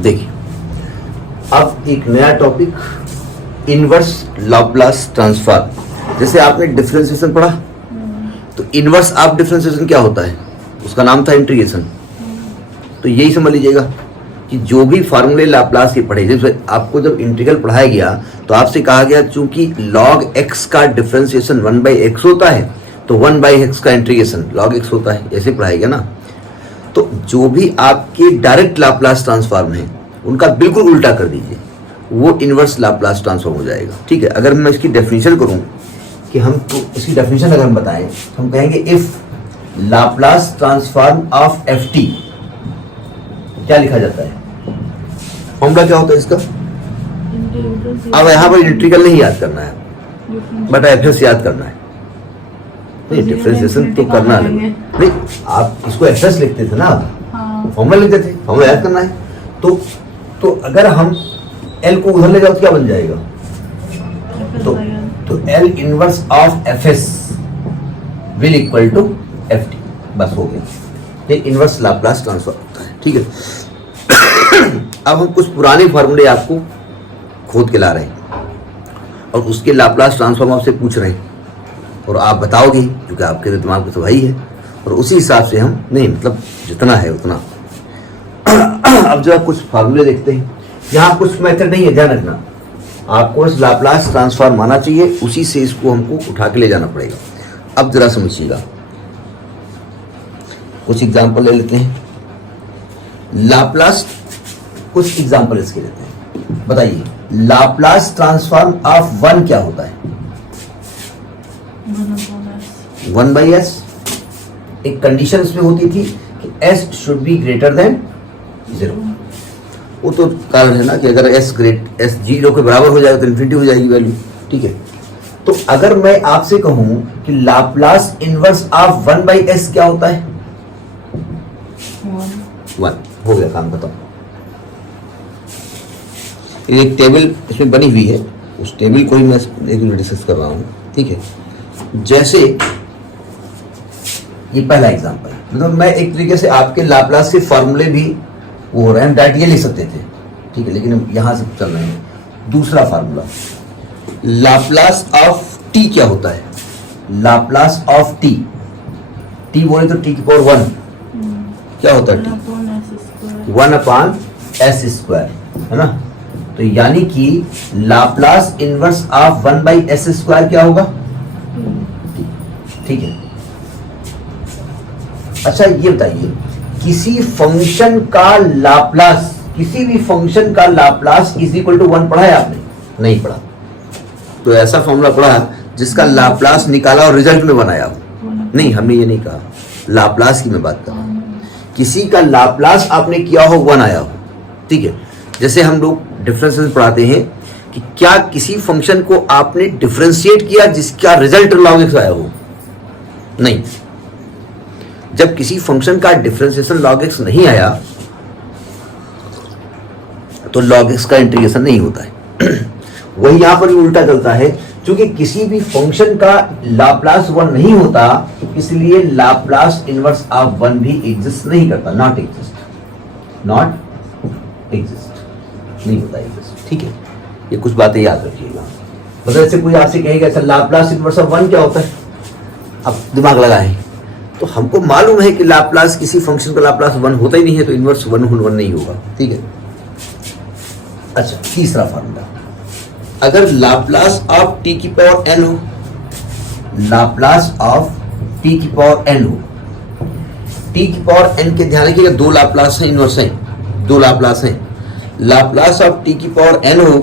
देखिए, अब एक नया टॉपिक, इनवर्स लाप्लास ट्रांसफॉर्म। जैसे आपने डिफरेंशिएशन पढ़ा, तो इनवर्स ऑफ डिफरेंशिएशन क्या होता है? उसका नाम था इंटीग्रेशन। तो यही समझ लीजिएगा कि जो भी फार्मूले लाप्लास के पढ़े, जैसे आपको जब इंटीग्रल पढ़ाया गया तो आपसे कहा गया चूंकि log x का डिफरेंशिएशन 1/x होता है, तो 1/x का इंटीग्रेशन log x होता है, ऐसे पढ़ाया गया ना। तो जो भी आपके डायरेक्ट लाप्लास ट्रांसफॉर्म है उनका बिल्कुल उल्टा कर दीजिए, वो इनवर्स लाप्लास ट्रांसफॉर्म हो जाएगा। ठीक है, अगर मैं इसकी डेफिनेशन करूं कि हम तो इसकी डेफिनेशन अगर हम बताएं, हम कहेंगे if Laplace transform of F T, क्या लिखा जाता है? फॉर्मूला क्या होता है इसका? अब यहाँ पर इंटीग्रल नहीं याद करना है, बट एफ याद करना है। नहीं, डिफरेंशिएशन तो करना नहीं, आप इसको एफ लिखते थे ना, फॉर्मूला लिखते थे, फॉर्मूला याद करना है। तो अगर हम एल को उधर ले जाओ तो क्या बन जाएगा? तो L inverse of F S will equal to F T, बस हो गया। ये इनवर्स लाप्लास ट्रांसफॉर्म होता है। ठीक है, अब हम कुछ पुराने फार्मूले आपको खोद के ला रहे हैं और उसके लाप्लास ट्रांसफॉर्म आपसे पूछ रहे हैं और आप बताओगे, क्योंकि आपके दिमाग में तो वही है, और उसी हिसाब से हम नहीं, मतलब जितना है उतना। अब जब आप कुछ फार्मूले देखते हैं, यहाँ कुछ मेथड नहीं है, ध्यान रखना, आपको इस लाप्लास ट्रांसफॉर्म आना चाहिए, उसी से इसको हमको उठा के ले जाना पड़ेगा। अब जरा समझिएगा, कुछ एग्जाम्पल ले लेते हैं। लाप्लास, कुछ एग्जाम्पल इसके लेते हैं। बताइए, लाप्लास ट्रांसफॉर्म ऑफ 1 क्या होता है? 1/s। एक कंडीशन इसमें होती थी कि s should be greater than 0। वो तो कारण है ना कि अगर s 0 के बराबर हो जाएगा तो इन्फिनिटी हो जाएगी वैल्यू। ठीक है, तो अगर मैं आपसे कहूं कि लाप्लास इनवर्स ऑफ 1/s क्या होता है? 1 हो गया काम, बताओ। एक टेबल इसमें बनी हुई है, उस टेबल को ही मैं डिस्कस कर रहा हूँ। ठीक है, जैसे ये पहला एग्जांपल, मतलब मैं एक तरीके से आपके लाप्लास के फॉर्मूले भी वो हो रहे हैं, डायरेक्ट ये ले सकते थे। ठीक है, लेकिन हम यहां से चल रहे हैं। दूसरा फार्मूला, लाप्लास ऑफ टी क्या होता है? लाप्लास ऑफ टी, टी बोले तो टी की पावर 1 क्या होता है? टी 1/s², है ना। तो यानी कि लाप्लास इनवर्स ऑफ 1/s² क्या होगा? ठीक है, अच्छा ये बताइए, किसी फंक्शन का लाप्लास, किसी भी फंक्शन का लाप्लास इज इक्वल टू 1 पढ़ा है आपने? नहीं पढ़ा। तो ऐसा फॉर्मूला पढ़ा जिसका लाप्लास निकाला और रिजल्ट में बनाया हो? नहीं, हमने ये नहीं कहा, लाप्लास की मैं बात कर रहा हूं। किसी का लाप्लास आपने किया हो 1 आया हो। ठीक है, जैसे हम लोग डिफरेंशिएशन पढ़ाते हैं कि क्या किसी फंक्शन को आपने डिफरेंशिएट किया जिसका रिजल्ट log x आया हो? नहीं, जब किसी फंक्शन का डिफरेंशिएशन log x नहीं आया तो log x का इंटीग्रेशन नहीं होता है। वही यहां पर भी उल्टा चलता है, क्योंकि किसी भी फंक्शन का लाप्लास 1 नहीं होता, इसलिए लाप्लास इनवर्स ऑफ 1 भी एग्जिस्ट नहीं करता, नॉट एग्जिस्ट नहीं होता एग्जिस्ट। ठीक है, ये कुछ बातें याद रखिएगा। मतलब ऐसे कोई आपसे कहेगा अच्छा लाप्लास इनवर्स ऑफ 1 क्या होता है, अब दिमाग लगाएं, तो हमको मालूम है कि लाप्लास, किसी फंक्शन का लाप्लास 1 होता ही नहीं है, तो इनवर्स 1 नहीं होगा। ठीक है, अच्छा तीसरा फार्मूला, अगर लाप्लास ऑफ टी की पावर n हो, लाप्लास ऑफ टी की पावर n हो, टी की पावर n के ध्यान रखिएगा, 2 लाप्लास हैं, इनवर्स हैं, 2 लाप्लास हैं। लाप्लास ऑफ टी की पावर n हो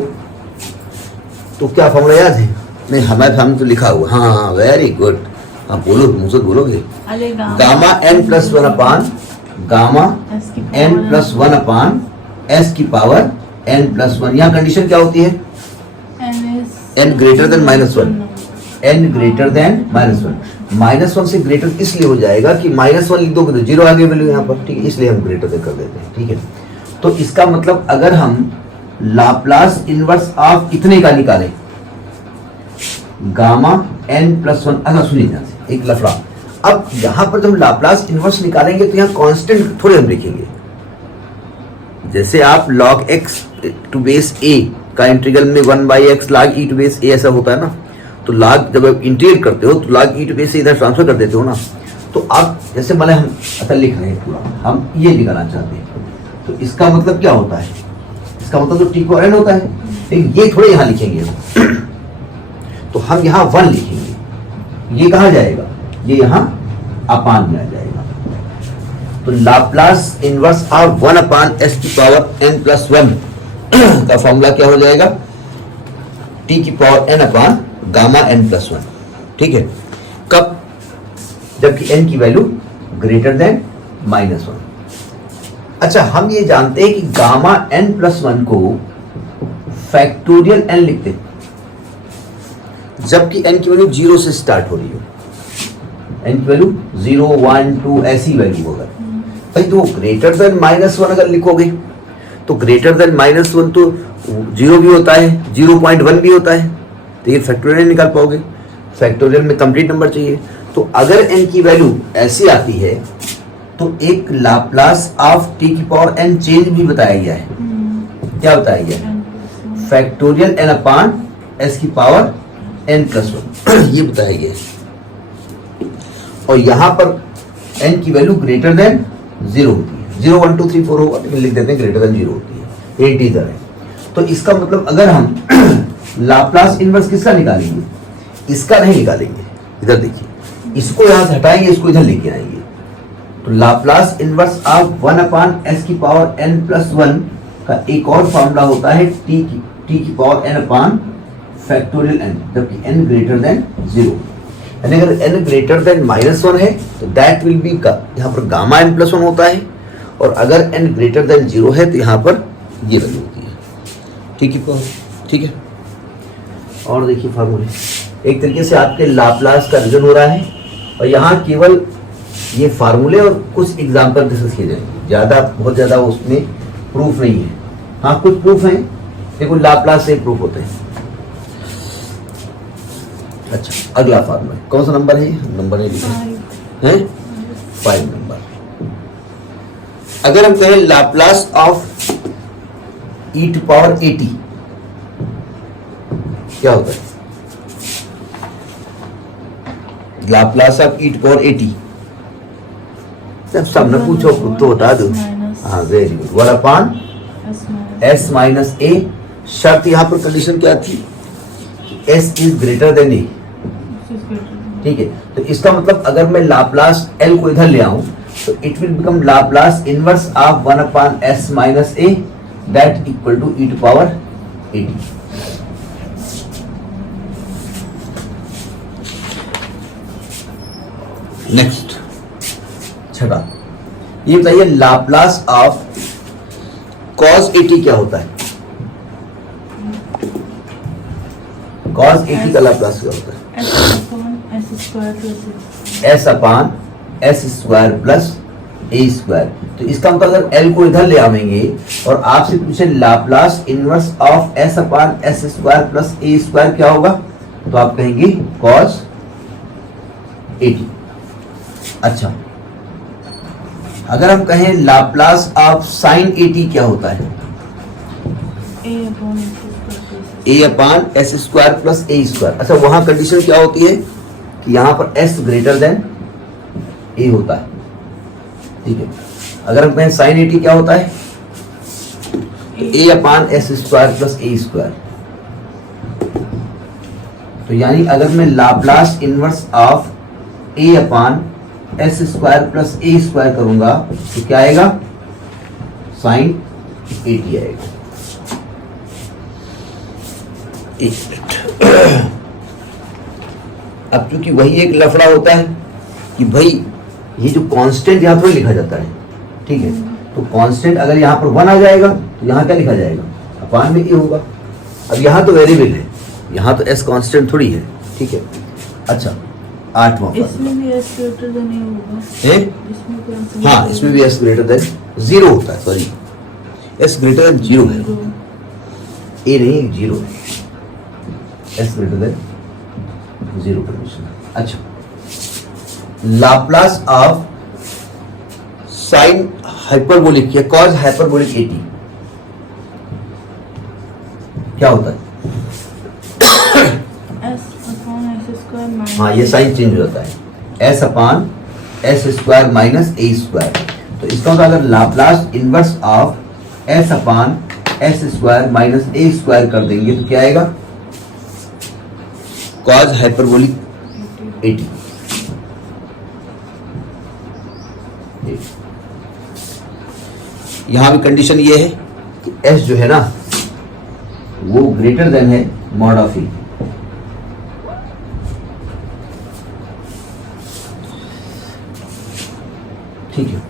तो क्या फॉर्मूला याद है? नहीं, हमारे सामने तो लिखा हुआ। हाँ, वेरी गुड, हाँ बोलो, मुझसे बोलोगे। Gamma n + 1 gamma n + 1 s की पावर n + 1। यहाँ कंडीशन क्या होती है? n greater than -1, n greater than -1। -1 से ग्रेटर इसलिए हो जाएगा कि -1 लिख दोगे तो 0 आ गई वैल्यू यहाँ पर। ठीक है, इसलिए हम ग्रेटर देन कर देते हैं। ठीक है, तो इसका मतलब अगर हम लाप्लास इनवर्स ऑफ इतने का निकालें, गामा n + 1, अच्छा सुनिए ध्यान से, एक लफड़ा। अब यहां पर जब लाप्लास इनवर्स निकालेंगे तो यहाँ कांस्टेंट थोड़े हम लिखेंगे, जैसे आप log x to base a का इंटीग्रल में 1/x log e to base a ऐसा होता है ना, तो log जब आप इंटीग्रेट करते हो तो log e to base a इधर ट्रांसफर कर देते हो ना, तो आप जैसे मैंने हम असल लिख रहे हैं पूरा, हम ये निकालना चाहते हैं, तो इसका मतलब क्या होता है, इसका मतलब तो t को n होता है, लेकिन ये थोड़े यहाँ लिखेंगे तो हम यहाँ 1 लिखेंगे, ये कहाँ जाएगा, ये यहाँ अपान में आ जाएगा। तो Laplace inverse of 1 upon s की पावर n प्लस 1 का फॉर्मूला क्या हो जाएगा, t की पावर n अपान गामा n प्लस 1। ठीक है, कब, जबकि n की वैल्यू ग्रेटर देन -1। अच्छा, हम ये जानते हैं कि गामा n प्लस 1 को फैक्टोरियल n लिखते हैं, जबकि n की वैल्यू 0 से स्टार्ट हो रही हो, n की वैल्यू 0, 1, 2 ऐसी वैल्यू होगा भाई, तो ग्रेटर देन -1 अगर लिखोगे तो ग्रेटर देन -1 तो 0 भी होता है, 0.1 भी होता है, तो ये फैक्टोरियल निकाल पाओगे, फैक्टोरियल में कंप्लीट नंबर चाहिए। तो अगर n की वैल्यू ऐसी आती है तो एक लाप्लास ऑफ t की पावर n चेंज भी बताया गया है, क्या बताया गया है, फैक्टोरियल n अपान s की पावर n प्लस 1 ये बताया गया है। और यहां पर n की वैल्यू ग्रेटर देन 0 होती है, 0, 1, 2, 3, 4 होगा, लेकिन लिख देते हैं ग्रेटर देन 0 होती है, ये इंटीजर है। तो इसका मतलब अगर हम लाप्लास इनवर्स किसका निकालेंगे, इसका नहीं निकालेंगे, इधर देखिए, इसको यहां से हटाएंगे, इसको इधर लेके आएंगे, तो Laplace inverse of 1 upon s की पावर n प्लस 1 का एक और फॉर्मूला होता है t की पावर n अपान फैक्टोरियल n, जबकि n ग्रेटर देन 0, यानी अगर n ग्रेटर देन -1 है तो दैट विल बी, यहाँ पर गामा n प्लस 1 होता है, और अगर n ग्रेटर देन 0 है तो यहाँ पर ये वैल्यू होती है। ठीक है, और देखिए फार्मूले, एक तरीके से आपके लाप्लास का रिजन हो रहा है, और यहाँ केवल ये फार्मूले और कुछ एग्जाम्पल डिस्कस किए जाएंगे, बहुत ज़्यादा उसमें प्रूफ नहीं है। हाँ, कुछ प्रूफ हैं, लेकिन लाप्लास से प्रूफ होते हैं। अच्छा, अगला फार्मूला कौन सा नंबर है, नंबर नहीं लिखा है, 5 नंबर। अगर हम कहें Laplace of e to power 80 क्या होता है, Laplace of e to power 80, जब सबने पूछो तो बता दो। हाँ, very good, 1 upon s minus a। शर्त यहाँ पर कंडीशन क्या थी, s is greater than a। ठीक है, तो इसका मतलब अगर मैं लाप्लास l को इधर ले आऊं तो it will become Laplace inverse of 1 upon s minus a that equal to e to power 80। Next, छठा, ये बताइए लाप्लास ऑफ cos 80 क्या होता है, cos 80 का लाप्लास क्या होता है, s upon s square plus a square. तो इसका मतलब अगर l को इधर ले आवेंगे और आपसे पूछे Laplace inverse of s upon s square plus a square क्या होगा, तो आप कहेंगे cos 80। अच्छा, अगर हम कहें लाप्लास ऑफ साइन 80 क्या होता है, a upon s square plus a square. अच्छा, वहां कंडीशन क्या होती है कि यहां पर s ग्रेटर देन a होता है। ठीक है, अगर हम कहें साइन 80 क्या होता है, तो a upon s square plus a square. तो यानी अगर मैं Laplace inverse of a upon s square plus a square करूंगा तो क्या आएगा, साइन 80 आएगा। एक मिनट, अब क्योंकि वही एक लफड़ा होता है कि भाई ये जो कांस्टेंट यहाँ पर लिखा जाता है, ठीक है, तो कांस्टेंट अगर यहाँ पर 1 आ जाएगा तो यहाँ क्या लिखा जाएगा, अपान में ये होगा। अब यहाँ तो वेरिएबल है, यहाँ तो s कांस्टेंट थोड़ी है। ठीक है, अच्छा, 8वां, इसमें भी s ग्रेटर देन a होगा, हाँ, इसमें भी s ग्रेटर देन 0 होता है, सॉरी s ग्रेटर देन 0 है, a नहीं 0 है, s ग्रेटर देन 0 कंडीशन। अच्छा, लाप्लास ऑफ साइन हाइपरबोलिक या कॉस हाइपरबोलिक 80 क्या होता है? S/S²- हाँ, ये साइन चेंज हो जाता है, s upon s square minus a square. तो इसका मतलब अगर Laplace inverse of s upon s square minus a square कर देंगे तो क्या आएगा? Cosh hyperbolic 80। यहां भी कंडीशन ये है कि एस जो है ना वो ग्रेटर देन है मॉड ऑफ ई। ठीक है,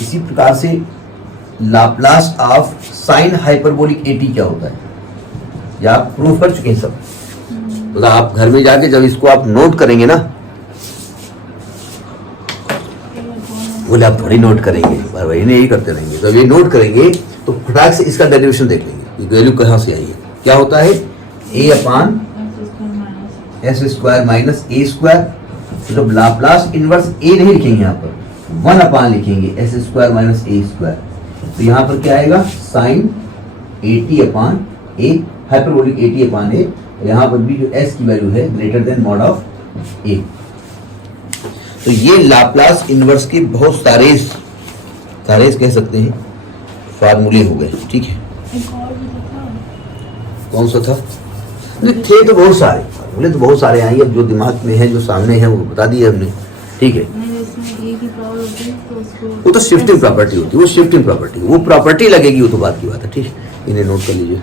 इसी प्रकार से लाप्लास ऑफ साइन हाइपरबोलिक 80 क्या होता है, या आप प्रूफ कर चुके हैं सब। तो आप घर में जाके जब इसको आप नोट करेंगे ना, बोले आप थोड़ी नोट करेंगे, भाई ने यही करते रहेंगे। जब ये नोट करेंगे तो फटाक से इसका डेरिवेशन देख लेंगे, ये वैल्यू कहाँ से आई है। क्या होता है? ए अपान s square minus a square. तो जब लाप्लास इनवर्स ए नहीं लिखेंगे यहाँ पर, 1 अपान लिखेंगे S square minus a square. तो यहाँ पर क्या आएगा? साइन 80 अपान ए, हाइपरबोलिक 80 अपान ए। यहाँ पर भी जो एस की वैल्यू है ग्रेटर देन मॉड ऑफ ए। तो ये लाप्लास इनवर्स के बहुत सारे कह सकते हैं फार्मूले हो गए। ठीक है, एक और भी तो था। कौन सा था? नहीं, थे तो बहुत सारे फार्मूले, तो बहुत सारे आएंगे। अब जो दिमाग में है, जो सामने है, वो बता दिए हमने। ठीक है, नहीं, इसमें ए की पावर होती है तो उसको वो तो शिफ्टिंग प्रॉपर्टी होती है, वो शिफ्टिंग प्रॉपर्टी, वो प्रॉपर्टी लगेगी, वो तो बात की बात है। ठीक है, इन्हें नोट कर लीजिए।